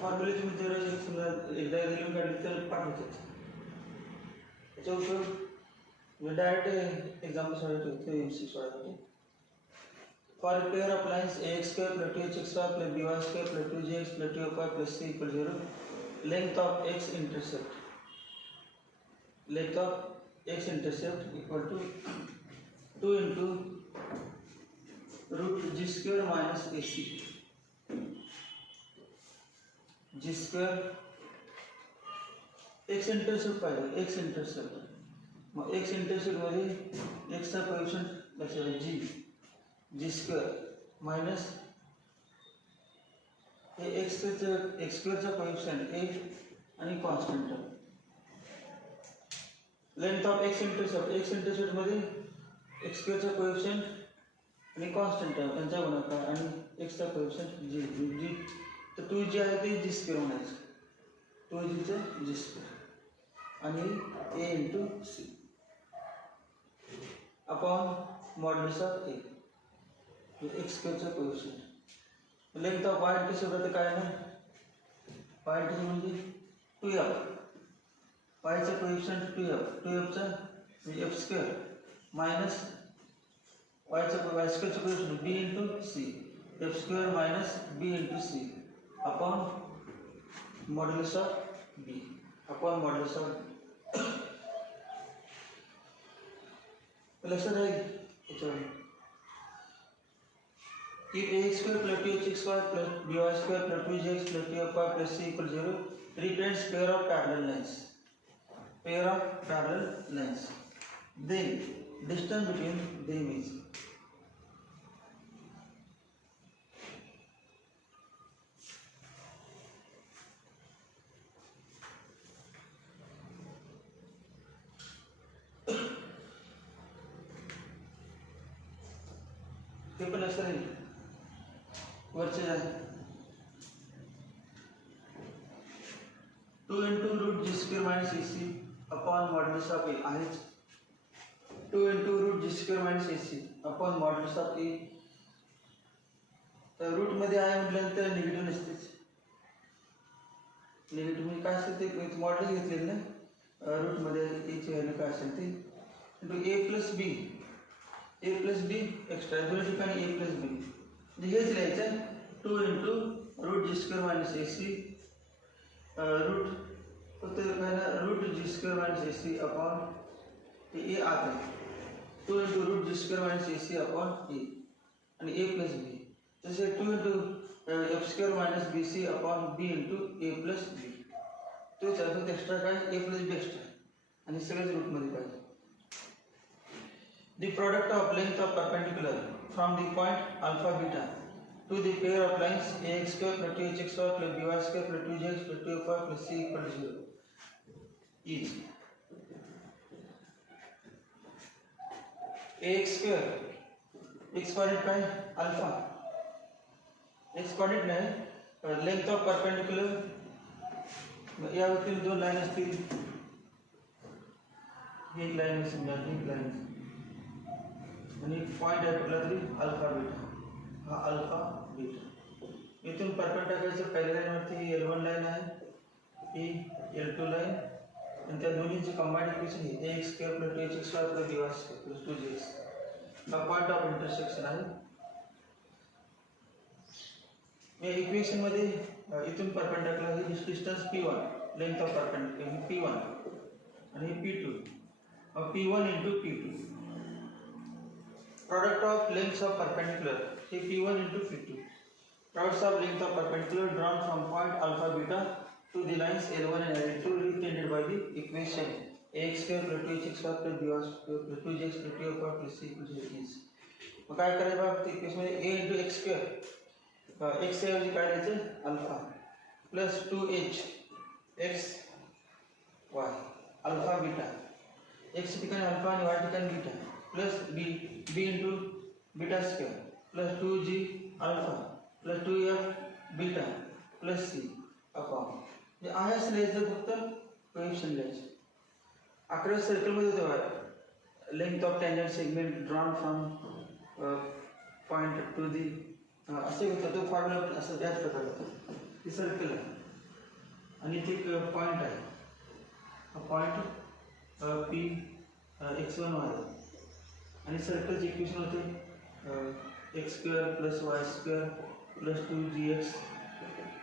फॉर्म्युले तुम्ही जर समजा एकदा लिहून काढली तर पाठवतात. याचा उपयोग डायरेक्ट एक्झाम्पल सोडवतो एमसी सोडवतो. For a pair of lines ax square plus 2hxy plus by square plus 2gx plus 2fy plus c equals 0, length of x intercept equal to 2 into root g square minus ac. g square x intercept पाहिजे. x intercept मग x intercept मध्ये x चा coefficient लक्षात g square minus हे x स्क्वेअरचा coefficient a आणि constant. Length of x intercept मध्ये x स्क्वेअरचा कोएफिशिएंट आणि कॉन्स्टंट आहे त्यांचा गुणाकार आणि एक्सचा कोएफिशिएंट जी तर 2g आहे ते g स्क्वेअर म्हणायचं. 2g चं g स्क्वेअर आणि a into c upon modulus of a x स्क्वेअरचा coefficient. Length of y intercept आता काय ना वाय इंटरसेप्ट म्हणजे 2f वायचा कोएफिशिएंट 2f चा म्हणजे f स्क्वेअर मायनस वायचा वाय स्क्वेअरचा coefficient b into c f square minus b into c upon modulus of b upon modulus of लक्षात आहे याच्यावर. If ax square plus 2hxy plus by square plus 2gx plus 2fy plus c equals 0, represents pair of parallel lines. Then distance between them is ते पण असं नाही वरचे आहे 2 into root g square minus ac upon modulus of a आहेच. 2 into root g square minus ac upon modulus of a. तर रूट मध्ये आहे म्हटल्यानंतर निगेटिव्ह नसतेच. निगेटिव्ह म्हणजे काय असेल ते मॉड्युलस घेतलेलं ना रूट मध्ये a ची व्हॅल्यू काय असेल ते into a plus b extra दोन ठिकाणी a प्लस b म्हणजे हेच लिहायचं 2 into root g square minus ac root फक्त काय ना root g square minus ac upon a आता 2 into root g square minus ac upon a आणि a प्लस b जसे 2 into f square minus bc अपॉन b into a plus b तो फक्त एक्स्ट्रा काय a प्लस b एक्स्ट्रा आणि सगळेच रूट मध्ये पाहिजे. The product of length of perpendicular from the point alpha beta to the pair of lines ax square plus 2hxy plus by square plus 2gx plus 2fy plus c equal to 0 is ax square x coordinate काय alpha x coordinate नाही length of perpendicular यावरील दोन लाईन असतील एक लाईन समजा एक लाईन आणि पॉइंट आहे कुठला तरी अल्फा बीटा हा अल्फा बीटा इथून परपेंड टाकायचं पहिल्या लाईनवरती L1 लाईन आहे ही L2 लाईन आणि त्या दोन्हीची combined equation he ax square plus 2hxy plus by square plus 2gx हा पॉइंट ऑफ इंटरसेक्शन आहे. या इक्वेशन मध्ये इथून परपेंड टाकला ही distance p1 length of perpendicular p1 आणि p2 p1 into p2 product of lengths of perpendicular say p1 into p2 products of length of perpendicular drawn from point alpha beta to the lines L1 and L2 represented by the equation ax square plus 2hxy plus by square plus 2gx plus 2fy plus c equals 0 is. मग काय करायचं बाबा इक्वेशन मध्ये a into x square x ऐवजी काय द्यायचं alpha plus 2h x y alpha beta x ठिकाणी अल्फा आणि y ठिकाणी beta plus b into beta square plus 2g alpha plus 2f beta plus c upon म्हणजे आहे असं लिहायचं फक्त कोएफिशिएंट लिहायचं. 11 सर्कल मध्ये होतं length of tangent segment drawn from point to the असे होतं तो फॉर्म्युला पण असं त्याच प्रकारे होतं. ती सर्कल आहे आणि इथे एक पॉईंट आहे, हा पॉईंट पी x1y आणि सर्कलचे इक्वेशन होते x square plus y square plus 2gx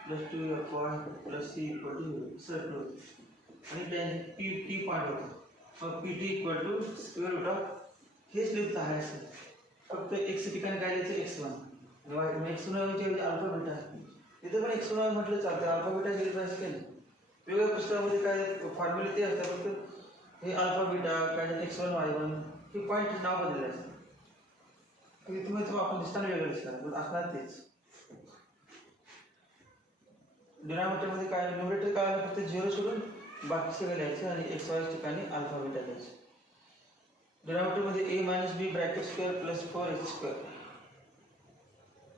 plus 2fy plus c equal to circle होते आणि त्याने टी पॉईंट होता, मग pt equal to square root of हेच लिहित आहे असं, फक्त x ठिकाणी काय लिहायचं x1 आणि x1 च्या अल्फा बीटा, इथे पण x1 म्हटलं चालतं, अल्फा बीटा लिहित असं केलं. वेगवेगळ्या पुस्तकामध्ये काय फॉर्म्युले ते असतात, फक्त हे अल्फा बीटा काय x1y1 हे पॉईंट नाव बदललं असतं. तुम्ही आपण दिसताना वेगळं दिसणार पण असणार तेच. डिनॉमिनेटरमध्ये काय न्यूमरेटर काय फक्त 0 सोडून बाकी सगळं लिहायचं आणि x y ठिकाणी अल्फा बीटा लिहायचं. डिनॉमिनेटरमध्ये a minus b bracket square plus 4h square,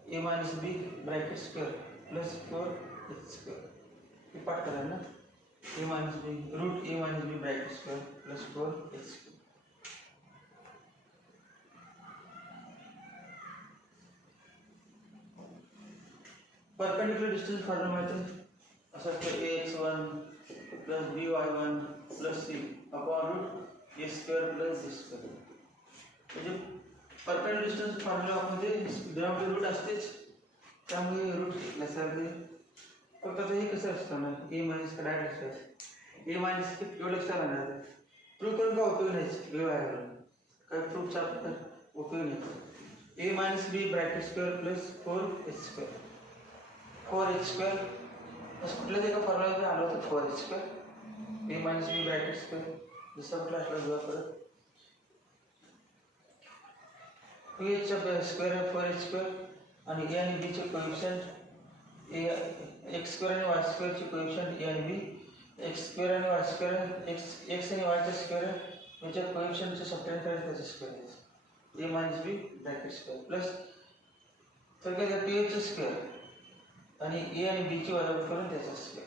a minus b bracket square plus 4h square हे पाठ करा ना, a minus b root a minus b bracket square plus 4h square. Perpendicular distance formula माहिती आहे, असं असतं ax1 plus by1 plus c upon root a square plus b square. म्हणजे perpendicular distance फॉर्म्युलामध्ये डिनॉमिनेटर रूट असतेच, त्यामुळे रूट लक्षात घे. फक्त आता हे कसं असतं ना, a मायनस का डायरेक्ट असतं, a मायनस एवढं लक्षात राहणार, प्रूफ करून का उपयोग नाही, वेळ आहे काय प्रूफचा उपयोग नाही. a minus b bracket square plus 4h square, 4h square कुठल्याच एका फॉर्म्युलामध्ये आलं होतं 4h square, a minus b bracket square दुसरा कुठला असला जुळा परत 2h स्क्वेअर 4h स्क्वेअर आणि a आणि b चे कोएफिशिएंट x स्क्वेअर आणि y स्क्वेअर चे कोएफिशिएंट a आणि b, x स्क्वेअर आणि y स्क्वेअर x आणि y चे स्क्वेअर याच्या कोएफिशिएंटचे सबट्रॅक्ट करायचं, त्याचे square a minus b bracket square plus थोडक्यात 2h स्क्वेअर आणि a आणि b ची वजाबाकी करून त्याचा स्क्वेअर.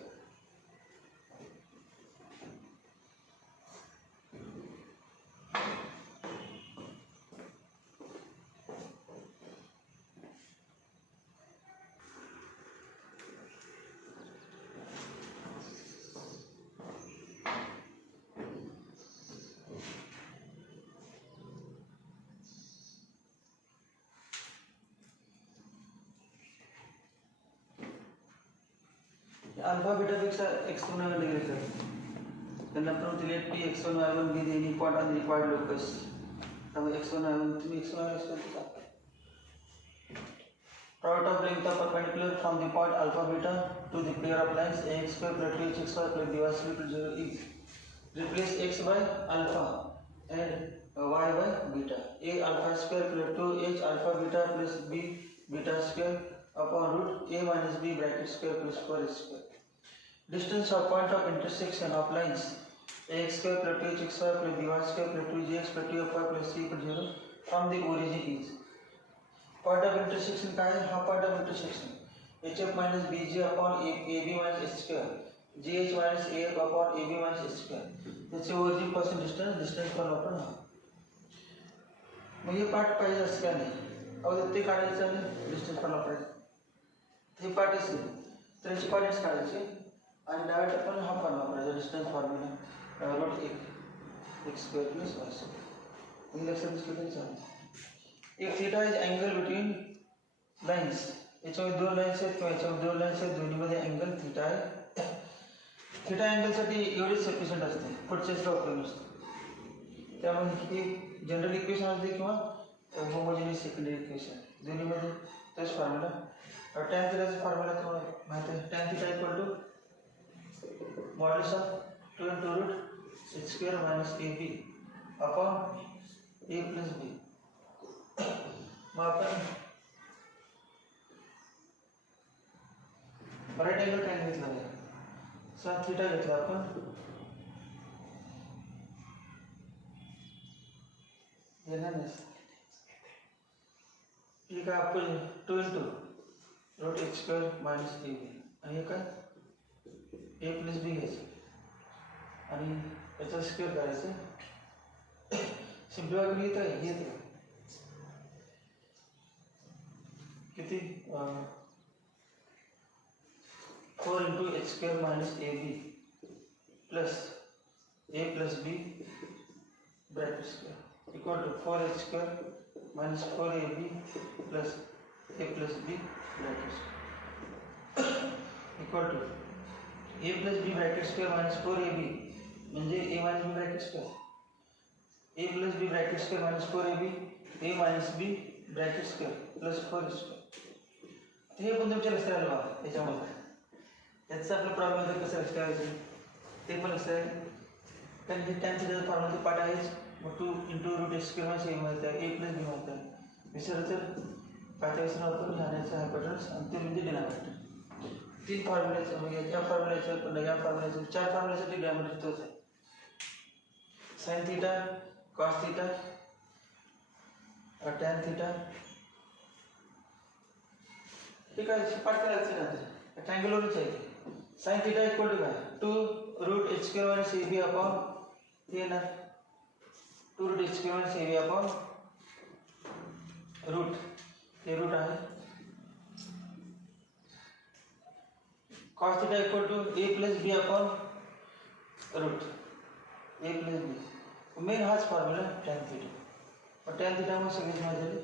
अल्फा बीटापेक्षा x1 y1 डिग्री कर, त्यांना प्रॉब्लेम दिले p x1 y1 be the unique and required locus. त्यामुळे x1 y1 तुम्ही x1 y1 करता. Product of length of perpendicular from the point alpha beta to the pair of lines ax square plus 2hxy plus by square equal 0 is replace x by alpha and y by beta. A alpha square plus 2h alpha beta plus b beta square upon root a minus b bracket square plus 4h square. Distance of point of intersection of lines ax square plus 2hxy plus by square plus 2gx plus 2fy plus c equal 0 from the origin is. Point of intersection काय आहे, हा point of intersection hf minus bg upon ab minus h square gh minus af upon ab minus h square, त्याचे origin पासून distance पण आपण हा. मग हे पार्ट पाहिजे असं काय नाही, अगोदर ते काढायचं आणि डिस्टन्स पण वापरायचं, हे पार्ट असेल तर याचे कॉर्डिनेट्स काढायचे आणि डायरेक्ट आपण हा पण वापरायचा distance formula root x square plus y square. लक्षात दिसलं तरी चालेल. एक theta is angle between lines, याच्यामध्ये दोन लाईन्स आहेत किंवा याच्यामध्ये दोन लाईन्स आहेत, दोन्हीमध्ये अँगल थीटा आहे. थीटा अँगलसाठी एवढीच सफिशियंट असते, पुढचेच का उपयोग नसतो. त्यामुळे ही जनरल इक्वेशन असते किंवा होमोजेनियस सेकंडरी इक्वेशन, दोन्हीमध्ये तोच फॉर्म्युला. टॅन थीटाचा फॉर्म्युला तुम्हाला माहिती आहे, tan theta equal to modulus of 2 into root h square minus ab upon a plus b. मग आपण राईट अँगल टॅन घेतला आहे, सात थीटा घेतला आपण, येणार नाही ठीक आहे. आपण 2 into root h square minus ab आणि हे काय a plus b घ्यायचं आणि याचा स्क्वेअर करायचं. सिम्प्लिफाय करून येतं किती 4 into h square minus ab plus a plus b bracket square equal to 4h square minus 4ab plus a plus b bracket square equal to a plus b bracket square minus 4ab म्हणजे a minus b bracket square a plus b bracket square minus 4ab a minus b bracket square plus 4 square हे पण तुमच्या लक्षात आलं बघा याच्यामध्ये याचा आपला प्रॉब्लेम आहे कसं लक्षात ठेवायचं ते पण लक्षात आहे कारण हे tan थीटा फॉर्म्युला ते पाठ आहेच मग 2 into root h square minus a मिळतं a plus b मिळतं विसरलं तर पाचव्या विसरून वापरून जाण्याचं हायपोटेन्यूस आणि ते म्हणजे डिनॉमिनेटर तीन फॉर्म्युल्याचं म्हणजे या फॉर्म्युल्याचं या फॉर्म्युल्याचं चार फॉर्म्युल्यासाठी डिनॉमिनेटर तोच आहे sin थीटा cos थीटा और tan थीटा ठीक है पाठ करायचं ना ट्रायंगलवरच आहे sin थीटा इक्वल टू काय 2 root h square minus ab upon हे ना 2 root h square minus ab upon root हे रूट आहे cos theta equal to a plus b upon root a plus b main हाच formula tan theta और tan theta में सगळी माहिती झाली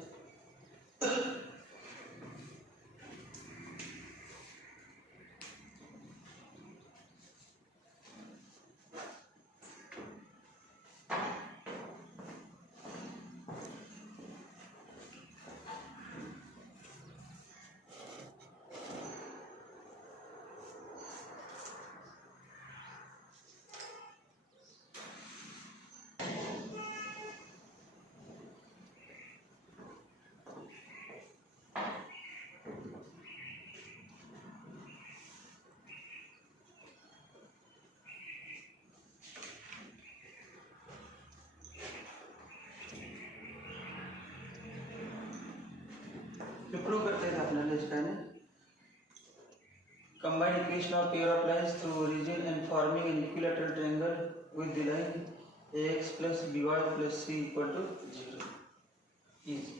प्रूव करते हैं अपना इसका ने combined equation of pair of lines through origin and forming an equilateral triangle with the line ax plus by plus c equal to 0 easy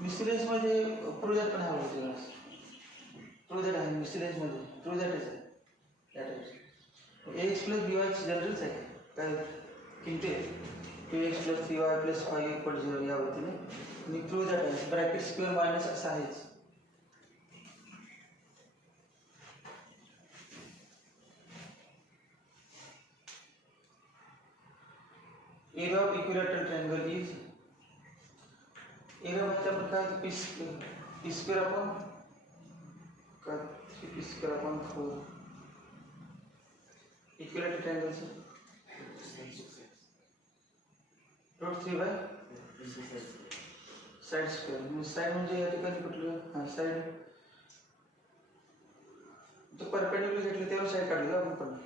miscellaneous मध्ये प्रूव दॅट पण हवं होतं प्रूव दॅट आहे मिसलेनियस मध्ये प्रूव दॅट आहे ax plus by जनरलच आहे काय किंते 2x plus 3y plus 5 equal to 0 यावरती मी प्रूव दॅट आहे ब्रॅकेट स्क्वेअर मायनस असं आहेच area of equilateral triangle is area म्हणजे आपण काय p square upon काय p square upon 4 equilateral triangle से root 3 by साइड स्क्वेअर साइड म्हणजे या ठिकाणी कुठलं हा साइड तो परपेंडिक्युलर घेतलं तेव्हा साइड काढली आपण पण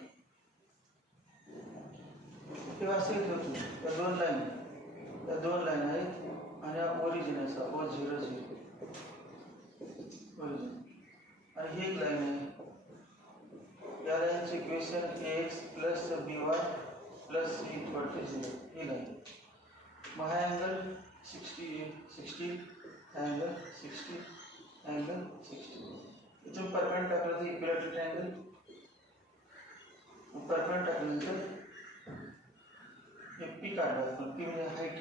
तेव्हा असं येत होतं त्या दोन लाईन आहेत आणि ओरिजिन असा O0 0 ओरिजिन आणि ही एक लाईन आहे या लाईनचे equation ax plus by plus c equal to 0 ही लाईन मग हा अँगल 60 अँगल 60 अँगल 60 इथून परपेंड टाकलं तर इक्विलॅटरल ट्रायंगल परपेंड टाकल्यानंतर हे पी काढलं आपण पी म्हणजे height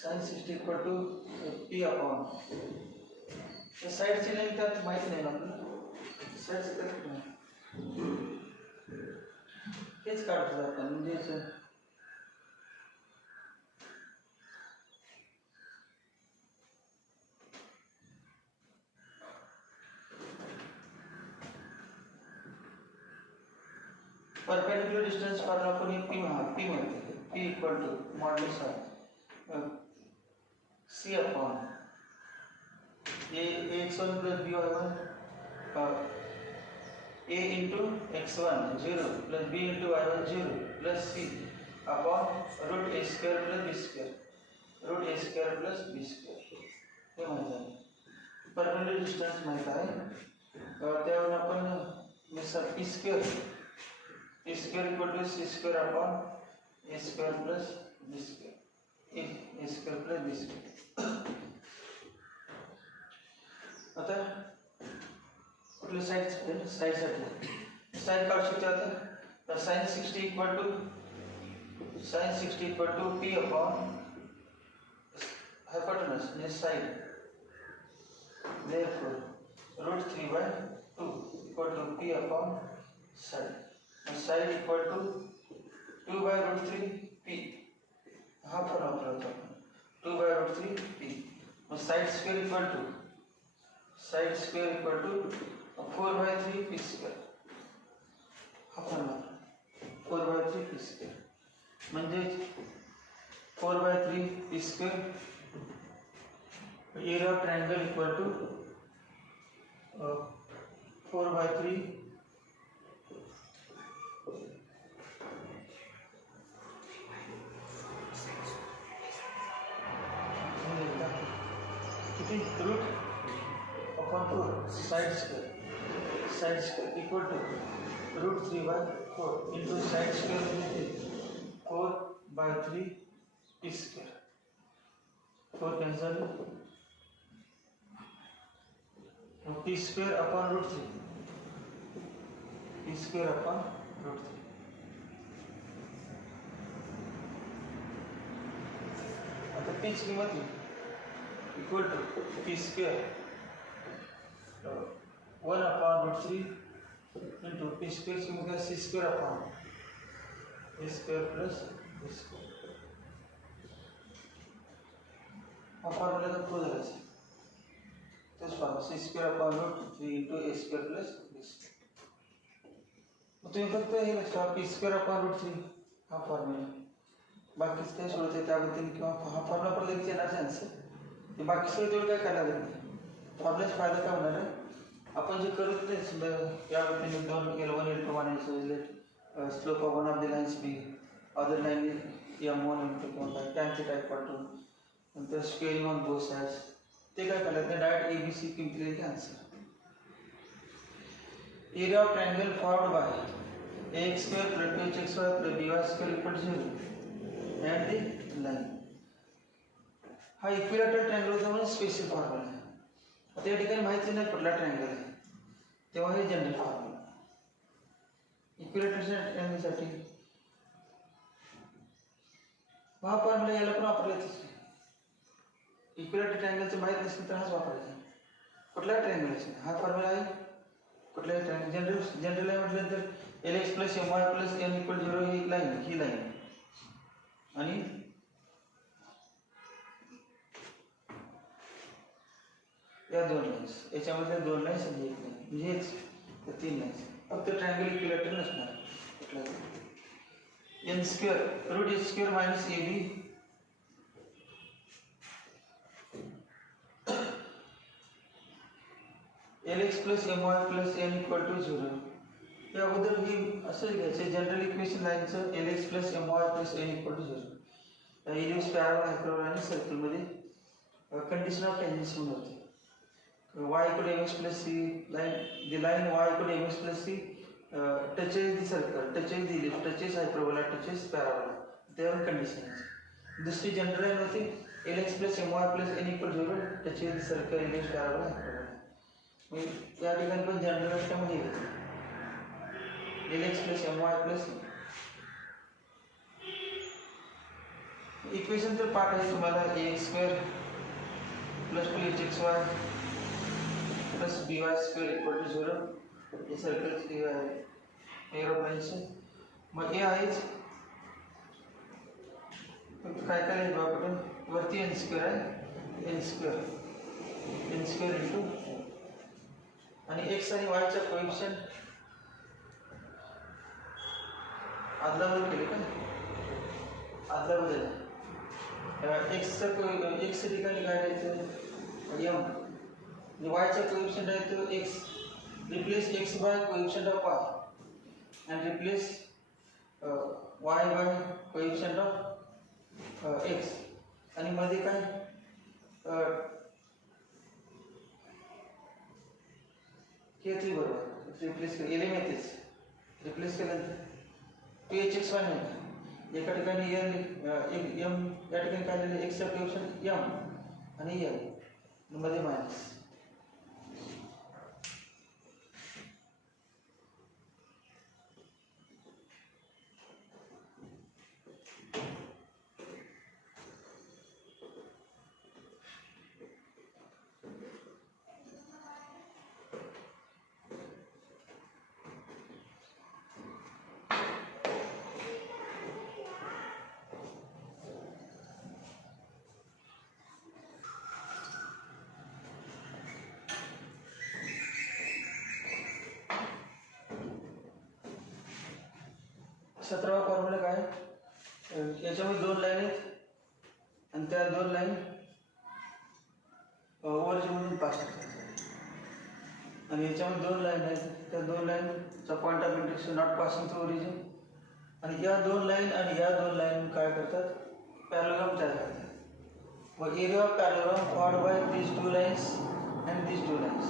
cos 60 equal to p upon the side ची लेंथ त्यात माहिती नाही आपल्याला साइड ची करेक्ट नाही हेच काढतो आपण म्हणजे perpendicular distance फॉर्म्युला कोणी p म्हणते p equal to modulus of c upon ax1 plus by1 a into x1 0 plus b into y1 0 plus c upon root a square plus b square रूट a square plus b square हे माहिती आहे. Perpendicular distance माहित आहे. त्यावरून आपण p square equal to c square upon a square plus b square a square plus b square. आता कुठल्या साईडसाठी साईड काढू शकतो. आता साइन 60 इक्वल टू पी अपॉन hypotenuse in side. Therefore, root 3 by 2 equal to p upon side. And side equal to 2 by root 3 p. Half an hour. 2 by root 3 p. And side square equal to 4 by 3 p square. Half an hour. 4 by 3 p square. म्हणजे 4 by 3 p square. Area of triangle equal to 4 by 3 root upon 4 side square equal to root 3 by 4 into side square is 4 by 3 p square. 4 cancel. P square upon root 3. P square upon root 3. आता P ची किंमत equal to P square 1 upon root 3 into P square ची किंमत C square upon A square plus B square. हा फॉर्म्युला तर प्रूव्ह झाला. तोच formula C square upon root 3 into A square plus B square. मग तुम्ही फक्त हे लक्षात P square upon root 3 हा फॉर्म्युला. बाकीच काय सोडवते त्याबद्दल किंवा हा फॉर्म्युला पण लगेच येणार चान्स आहे. ते बाकी सगळं तेवढं काय करायला लागत नाही. फॉर्म्युलाचा फायदा काय होणार आहे. आपण जे करत नाही समजा याबद्दल 2 L1 L2 म्हणायचं slope of one of the lines B other line M1 M2 किंवा tan theta equal to नंतर स्क्वेअरिंग ऑन बोथ साइड्स ते काय करायला लागतं डायरेक्ट ABC किमतीला की answer. Area of triangle formed by ax square plus 2xy plus by square equal to 0 and the line. हा equilateral triangle होता म्हणजे स्पेशल फॉर्म्युला आहे. आता या ठिकाणी माहिती नाही कुठला ट्रायंगल आहे तेव्हा हे जनरल फॉर्म्युला. इक्विलॅटरल ट्रायंगलसाठी हा फॉर्म्युला याला पण वापरला जातो. इक्विलॅटरल ट्रायंगलचं माहित नसेल तर हाच वापरायचा. कुठलाही ट्रायंगल असेल हा फॉर्म्युला आहे. कुठलाही ट्रायंगल जनरल आहे म्हटलं तर Lx plus My plus n equal 0 ही लाईन आणि या दोन लाईन्स याच्यामध्ये दोन लाईन्स आणि एक लाईन म्हणजे हेच तर 3 लाईन्स. फक्त ट्रायंगल इक्विलॅटरल नसणार कुठलाही. n square root h square minus ab Lx plus My plus n equal to 0. या अगोदर ही असं घ्यायचं जनरल इक्वेशन लाईनचं Lx plus My plus n equal to 0. Ellipse parallel hyperbola आणि सर्कलमध्ये कंडिशन ऑफ टेंजन्सी होते. y equal to mx plus c the line y equal to mx plus c touches the circle, touches the ellipse, touches hyperbola, touches parabola. Their conditions. दुसरी general line होती Lx plus My plus n equal to 0 touches the circle, ellipse, parabola, hyperbola. या ठिकाणी पण जनरल असल्यामध्ये येते Lx plus My plus equation तर पाठ आहे तुम्हाला ax square plus 2hxy plus by square equal to 0. हे सर्कलची पेअर ऑफ लाईन्स आहे. मग हे आहेच काय काय लिहितो आपण वरती n स्क्वेअर आहे n स्क्वेअर इंटू आणि x आणि y चा कोएफिशिएंट आदलाबदल केले का आदलाबदल x च्या ठिकाणी काय द्यायचं m म्हणजे y चा कोएफिशिएंट आहे तो x replace x by coefficient of y and replace y by coefficient of x आणि मध्ये काय K3 बरोबर रिप्लेस केलं एल येतेच रिप्लेस केल्यानंतर 2hx1 नाही एका ठिकाणी m या ठिकाणी काय लिहिलं x चा ऑप्शन m आणि n मध्ये मायनस. सतरावा फॉर्म्युला काय याच्यामध्ये दोन लाईन आहेत आणि त्या दोन लाईन ओरिजिन मधून पास होतात आणि याच्यामध्ये दोन लाईन आहेत त्या दोन लाईनचा point of intersection not passing through origin आणि या दोन लाईन आणि या दोन लाईन काय करतात पॅरलोग्राम तयार करतात व area of parallelogram formed by these two lines and these two lines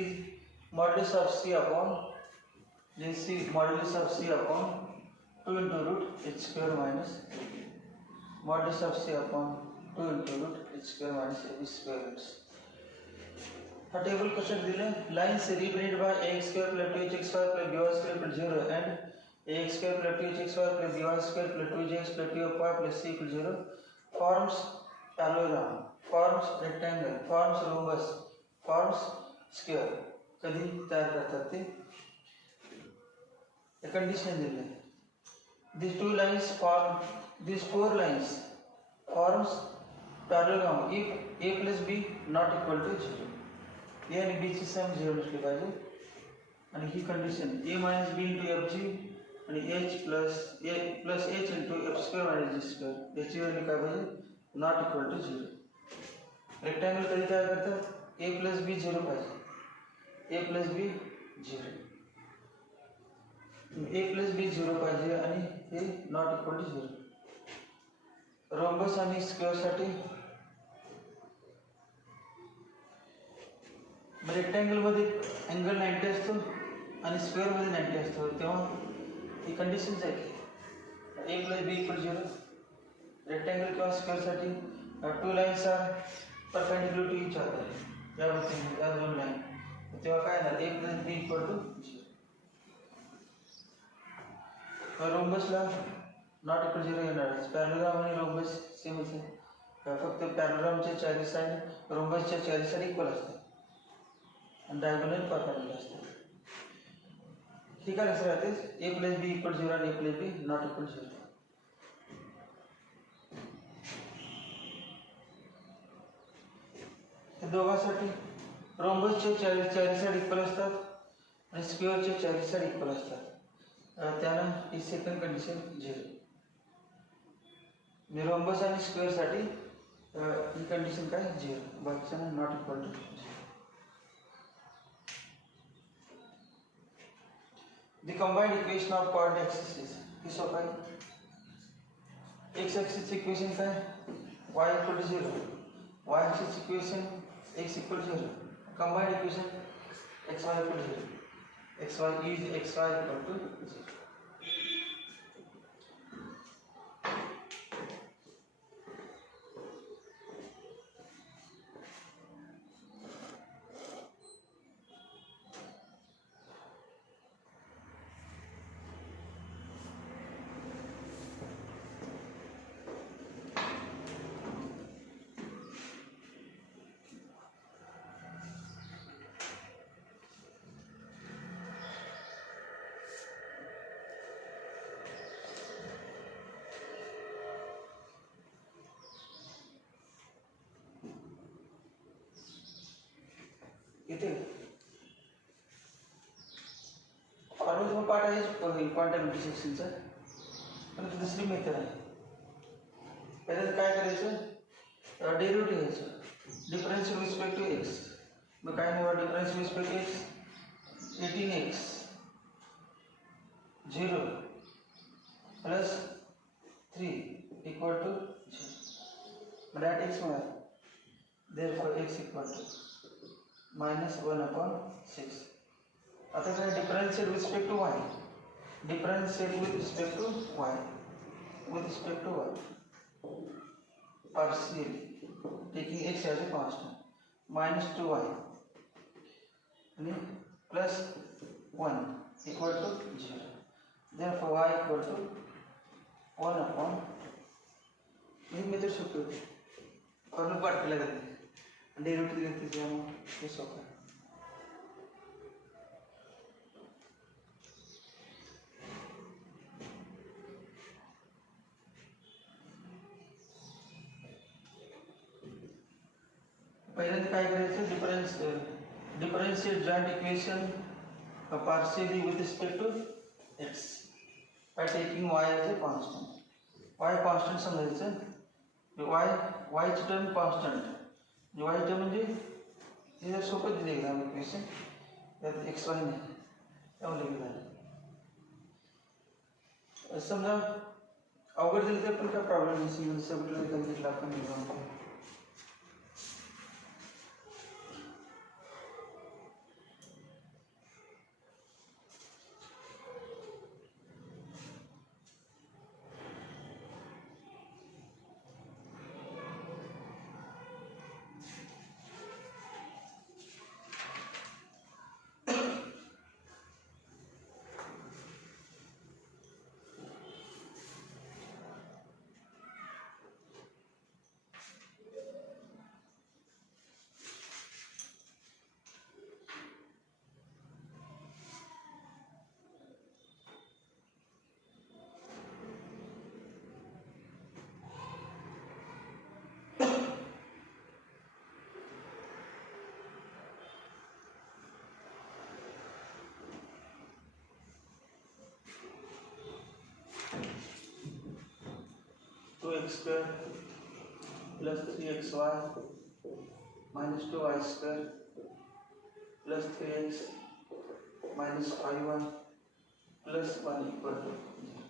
is modulus of c upon modulus of c upon 2 into root h square minus modulus of c upon 2 into root h square minus ab square roots. हा टेबल कसं दिलं lines represented by ax square plus 2hx square plus by square plus 0 and ax square plus 2hx square plus by square plus 2gx plus 2fy plus c equal 0 forms parallelogram, forms rectangle, forms rhombus, forms square. कधी तयार करतात ते कंडिशन दिले. These two lines form, these four lines forms parallelogram if a plus b not equal to 0. a आणि b ची सम 0 असली पाहिजे आणि ही condition a minus b into fg आणि h plus h into f square minus g square याची व्हॅल्यू काय पाहिजे not equal to 0. रेक्टँगल कधी तयार करतात a plus b 0 पाहिजे a plus b 0 a plus b 0 पाहिजे आणि हे नॉट इक्वल टू 0. रोम्बस आणि स्क्वेअर साठी रेक्टँगल मध्ये अँगल 90 असतो आणि स्क्वेअर मध्ये 90 असतो तेव्हा ही कंडिशन्स आहे की a plus b equal 0. Rectangle किंवा स्क्वेअर साठी two lines are perpendicular to each other या दोन लाईन तेव्हा काय येणार a plus b equal to 0. रोम्बसला नॉट इक्वल 0 येणार पॅरलोग्राम आणि रोम्बस सेम असेल फक्त पॅरलोग्रामच्या चारी साइड रोम्बसच्या चारी साइड इक्वल असतात आणि डायगोनल परपेंडिक्युलर असतात. ठीक आहे लक्षात राहते a plus b equal 0 आणि a plus b not equal 0. हे दोघांसाठी रोम्बसच्या चारी साइड इक्वल असतात आणि स्क्वेअरच्या चारी साइड इक्वल असतात त्याला ही सेकंड कंडिशन 0. रोम्बस आणि स्क्वेअर साठी ही कंडिशन काय 0 बाकीच्यांना not equal to 0. The combined equation of coordinate axes is so काय x axis equation काय y equal to 0 y axis equation x equal to 0 combined equation xy equal to 0 xy is xy equal to 0. इथे formula part आहे quantum इंटरसेक्शनचा पण दुसरी method आहे. पहिल्यांदा काय करायचं डेरिव्हेटिव्ह घ्यायचं difference with respect to x. मग काय निवड difference with respect to x 18x 0 plus 3 equal to 0. मिळाला. Therefore x equal to -1/6. आता काय differentiate with respect to y. Differentiate with respect to y. With respect to y. Partially taking x as a constant. -2y and plus 1 equal to 0. Therefore y equal to 1/. ये मेथड सोपी होती. फॉर्मूला पाठ केला जाते. डेरिव्हेटिव्ह घेतली त्यामुळे हे सोपं आहे. पहिल्यांदा काय करायचं, differentiate joint equation partially with respect to x by taking y as a constant. y constant समजायचं. y ची टर्म कॉन्स्टंट. y टर्म म्हणजे हे जर सोपं दिले एक्झाम इक्वेशन त्यात x y नाही त्यामुळे लिहिलं. समजा अवघड दिलं तर पण काय प्रॉब्लेम नाही. सिंगल सबटला घेतला आपण example. x square plus 3xy minus 2y square plus 3x minus 5y plus 1 equal to 0.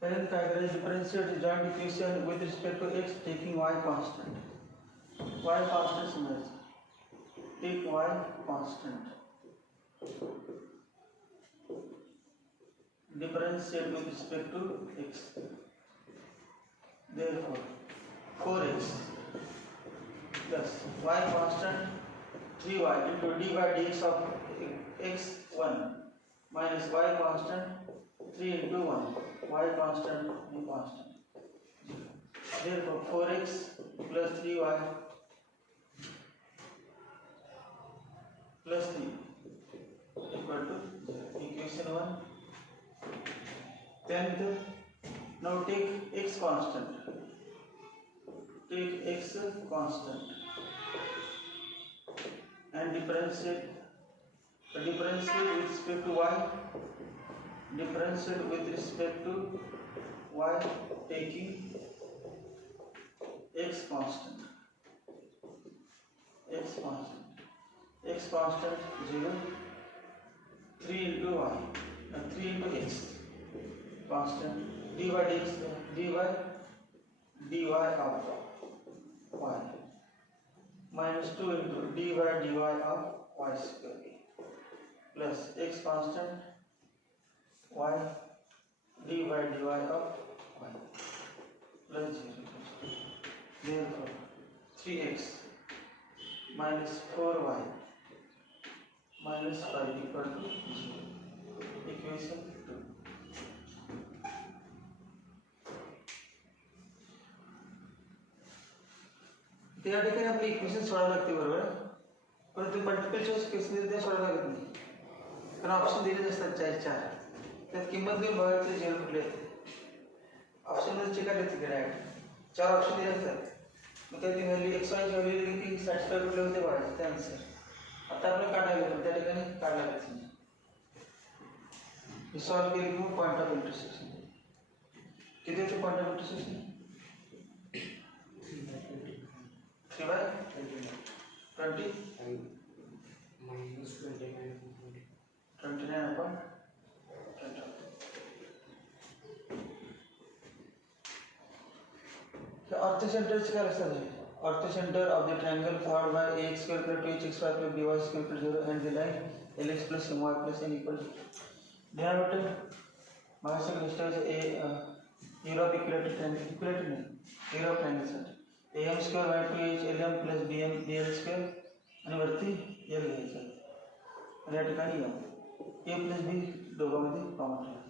Then differentiate the joint equation with respect to x taking y constant. Y constant समझ. Take y constant. Differentiate with respect to x. Therefore, 4x plus y constant 3y into d by dx of x1 minus y constant 3 into 1. Y constant and constant. Therefore, 4x plus 3y plus 3 equal to 0. Equation 1. Then now take x constant. Take x constant and differentiate with respect to y. Differentiate with respect to y taking x constant. X constant 0. 3 into y and 3 into x constant. dy dx dy of y minus 2 into dy of y square plus x constant y dy of y plus 0. Therefore 3x minus 4y minus 5 equal to 0. Equation 2. त्या ठिकाणी आपली इक्वेशन सोडायला लागते बरोबर. परंतु multiple choice केसमध्ये ते सोडायला लागत नाही. कारण ऑप्शन दिलेले असतात 4 त्यात किंमत घेऊन बघायचं जेल कुठले येते. ऑप्शनमध्ये चेक करायचं तिकडे डायरेक्ट 4 ऑप्शन दिले असतात. मग त्याची व्हॅल्यू एक्स वायची व्हॅल्यू दिली की सॅटिस्फाय कुठले होते बघायचं ते आन्सर. आता आपण काढायला गेलो त्या ठिकाणी काढला लागेल. हे सॉल्व केली की मग पॉईंट ऑफ इंटरसेक्शन किती होते. Point of intersection 3/20. अर्थ सेंटरचे काय असतात हे orthocentre of the triangle formed by ax square plus 2hx square plus by square plus 0 and the line lx plus my plus n equal to diameter मागच्या क्रिस्टलचे युरोप equilateral triangle नाही युरोप ट्रायंगलसाठी am square by 2h lm plus bm dl square आणि वरती l घ्यायचा आणि या ठिकाणी a प्लस b दोघांमध्ये कॉमन